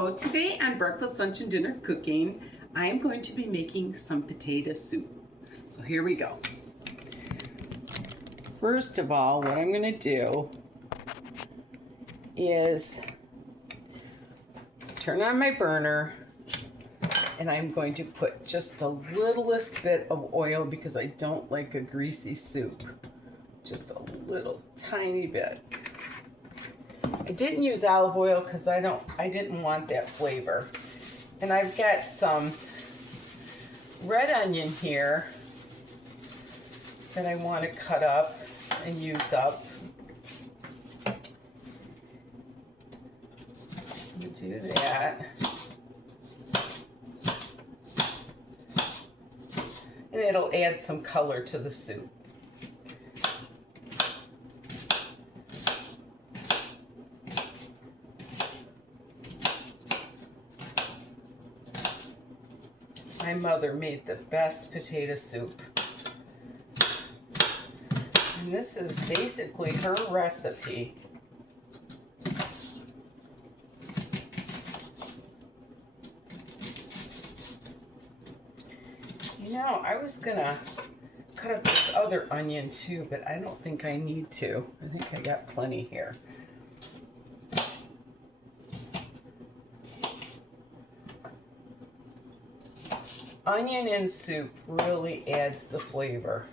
Hello, today on breakfast, lunch, and dinner cooking, I am going to be making some potato soup. So here we go. First of all, what I'm going to do is turn on my burner, and I'm going to put just the littlest bit of oil because I don't like a greasy soup. Just a little tiny bit. I didn't use olive oil because I didn't want that flavor. And I've got some red onion here that I want to cut up and use up. Do that. And it'll add some color to the soup. My mother made the best potato soup. And this is basically her recipe. You know, I was gonna cut up this other onion too, but I don't think I need to. I think I got plenty here. Onion in soup really adds the flavor.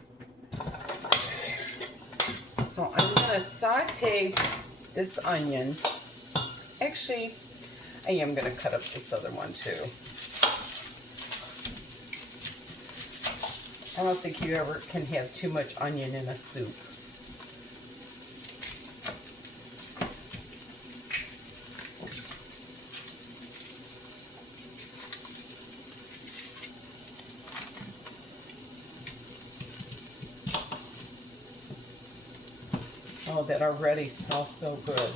So I'm going to saute this onion. Actually, I am going to cut up this other one too. I don't think you ever can have too much onion in a soup. Oh, that already smells so good.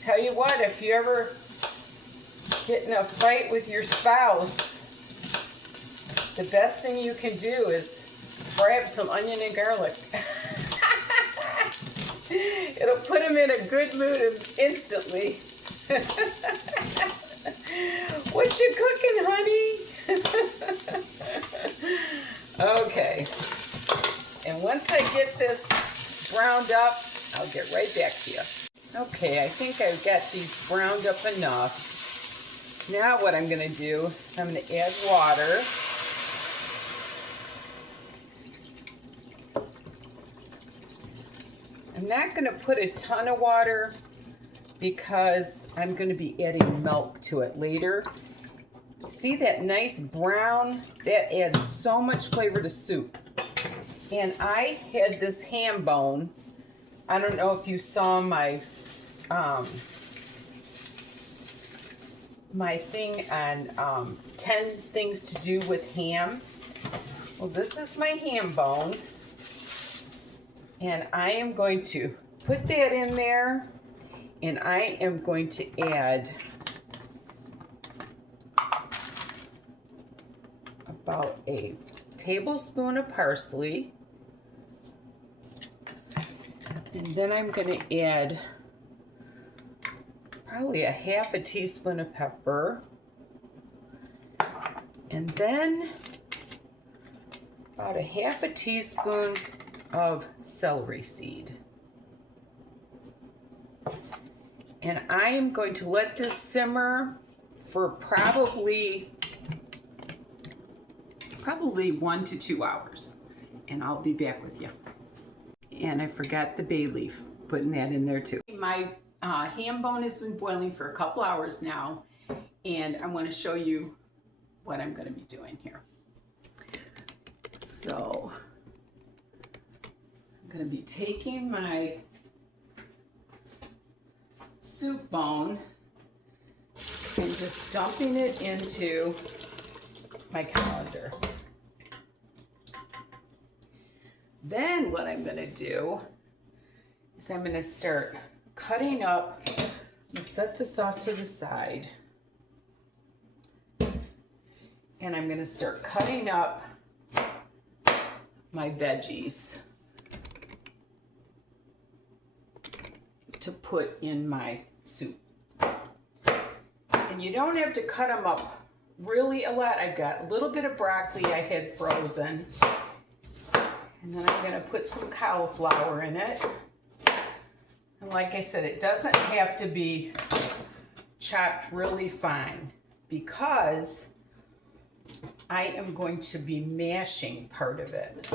Tell you what, if you ever get in a fight with your spouse, the best thing you can do is grab some onion and garlic. It'll put him in a good mood instantly. What you cooking, honey? Okay. And once I get this browned up, I'll get right back to you. Okay, I think I've got these browned up enough. Now what I'm going to do, I'm going to add water. I'm not going to put a ton of water because I'm going to be adding milk to it later. See that nice brown? That adds so much flavor to soup. And I had this ham bone. I don't know if you saw my my thing on 10 things to do with ham. Well, this is my ham bone. And I am going to put that in there. And I am going to add about a tablespoon of parsley. And then I'm going to add probably a half a teaspoon of pepper. And then about a half a teaspoon of celery seed. And I am going to let this simmer for probably 1 to 2 hours. And I'll be back with you. And I forgot the bay leaf, putting that in there too. My ham bone has been boiling for a couple hours now, and I want to show you what I'm going to be doing here. So I'm going to be taking my soup bone and just dumping it into my colander. Then what I'm going to do is I'm going to start cutting up. I'm going to set this off to the side. And I'm going to start cutting up my veggies. to put in my soup. And you don't have to cut them up really a lot. I've got a little bit of broccoli I had frozen. And then I'm gonna put some cauliflower in it. And like I said, it doesn't have to be chopped really fine because I am going to be mashing part of it.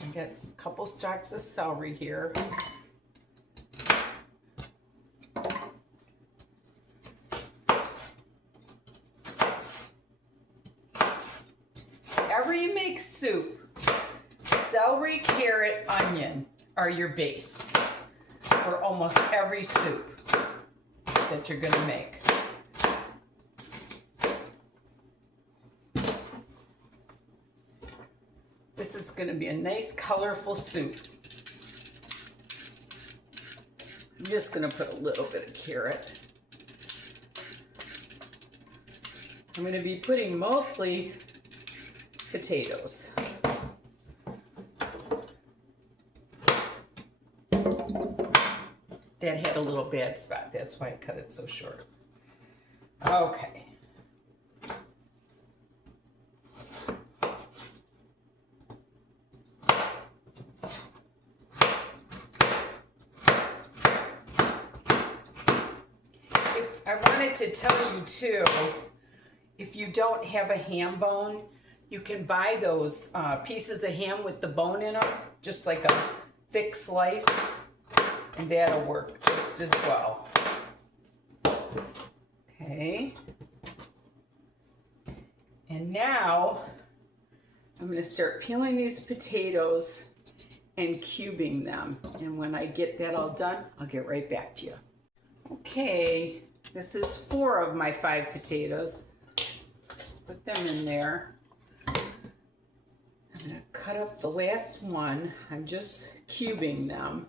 I got a couple stalks of celery here. Whenever you make soup, celery, carrot, onion are your base for almost every soup that you're gonna make. This is gonna be a nice colorful soup. I'm just gonna put a little bit of carrot. I'm gonna be putting mostly potatoes. That had a little bad spot. That's why I cut it so short. Okay. I wanted to tell you too, if you don't have a ham bone, you can buy those pieces of ham with the bone in them, just like a thick slice, and that'll work just as well. Okay. And now I'm going to start peeling these potatoes and cubing them. And when I get that all done, I'll get right back to you. Okay, this is 4 of my 5 potatoes. Put them in there. I'm going to cut up the last one. I'm just cubing them.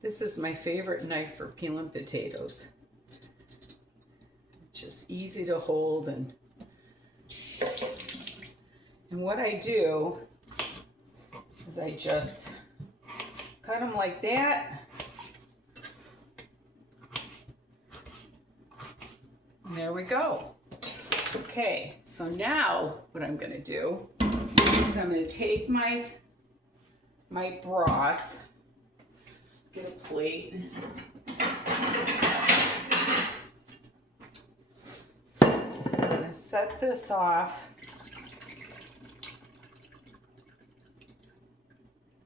This is my favorite knife for peeling potatoes. It's just easy to hold, and what I do is I just cut them like that. And there we go. Okay, so now what I'm going to do is I'm going to take my broth, get a plate. I'm going to set this off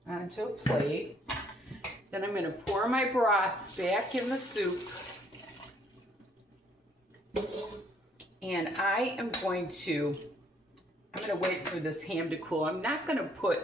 onto a plate. Then I'm going to pour my broth back in the soup. And I'm going to wait for this ham to cool. I'm not going to put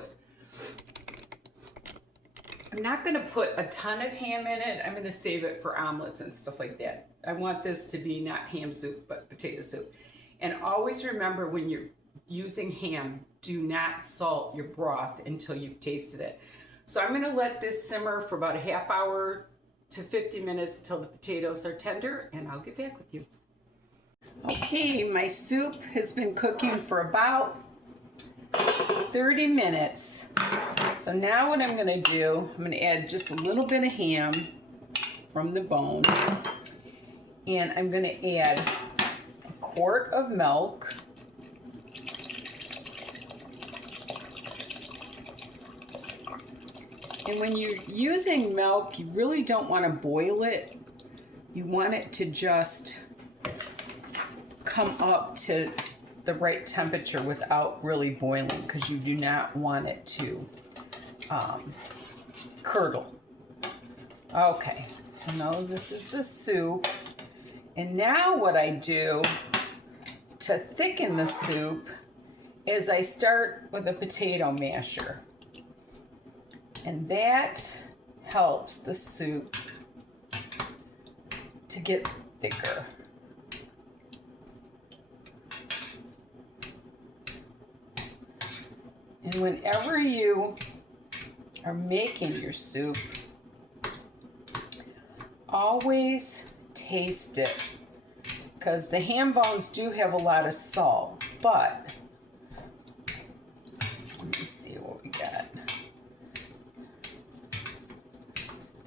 a ton of ham in it. I'm going to save it for omelets and stuff like that. I want this to be not ham soup, but potato soup. And always remember, when you're using ham, do not salt your broth until you've tasted it. So I'm going to let this simmer for about a half hour to 50 minutes until the potatoes are tender, and I'll get back with you. Okay, my soup has been cooking for about 30 minutes. So now what I'm going to do, I'm going to add just a little bit of ham from the bone. And I'm going to add a quart of milk. And when you're using milk, you really don't want to boil it. You want it to just come up to the right temperature without really boiling, because you do not want it to curdle. Okay, so now this is the soup. And now what I do to thicken the soup is I start with a potato masher. And that helps the soup to get thicker. And whenever you are making your soup, always taste it, because the ham bones do have a lot of salt, but let me see what we got.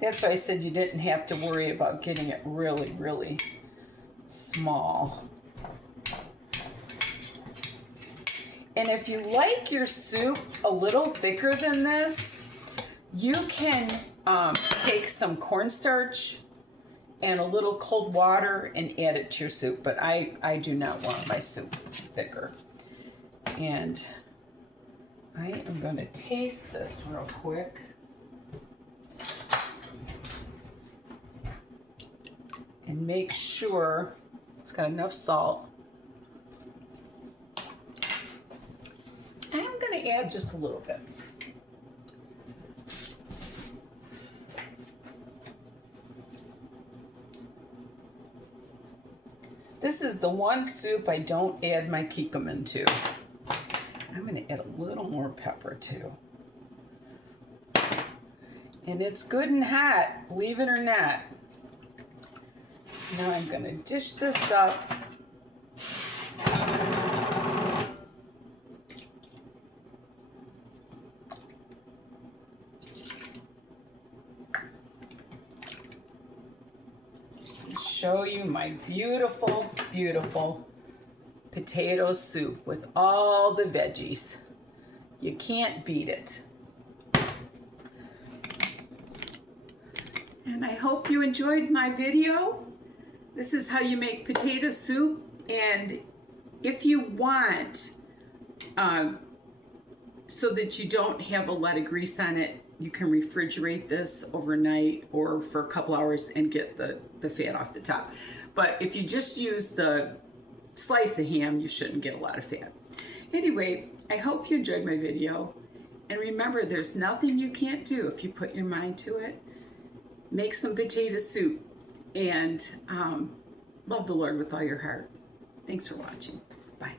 That's why I said you didn't have to worry about getting it really, really small. And if you like your soup a little thicker than this, you can take some cornstarch and a little cold water and add it to your soup. But I do not want my soup thicker. And I am going to taste this real quick. And make sure it's got enough salt. I'm going to add just a little bit. This is the one soup I don't add my kikkoman to. I'm going to add a little more pepper too. And it's good and hot, believe it or not. Now I'm going to dish this up. Show you my beautiful, beautiful potato soup with all the veggies. You can't beat it. And I hope you enjoyed my video. This is how you make potato soup, and if you want, so that you don't have a lot of grease on it, you can refrigerate this overnight or for a couple hours and get the fat off the top. But if you just use the slice of ham, you shouldn't get a lot of fat. Anyway, I hope you enjoyed my video. And remember, there's nothing you can't do if you put your mind to it. Make some potato soup and love the Lord with all your heart. Thanks for watching. Bye.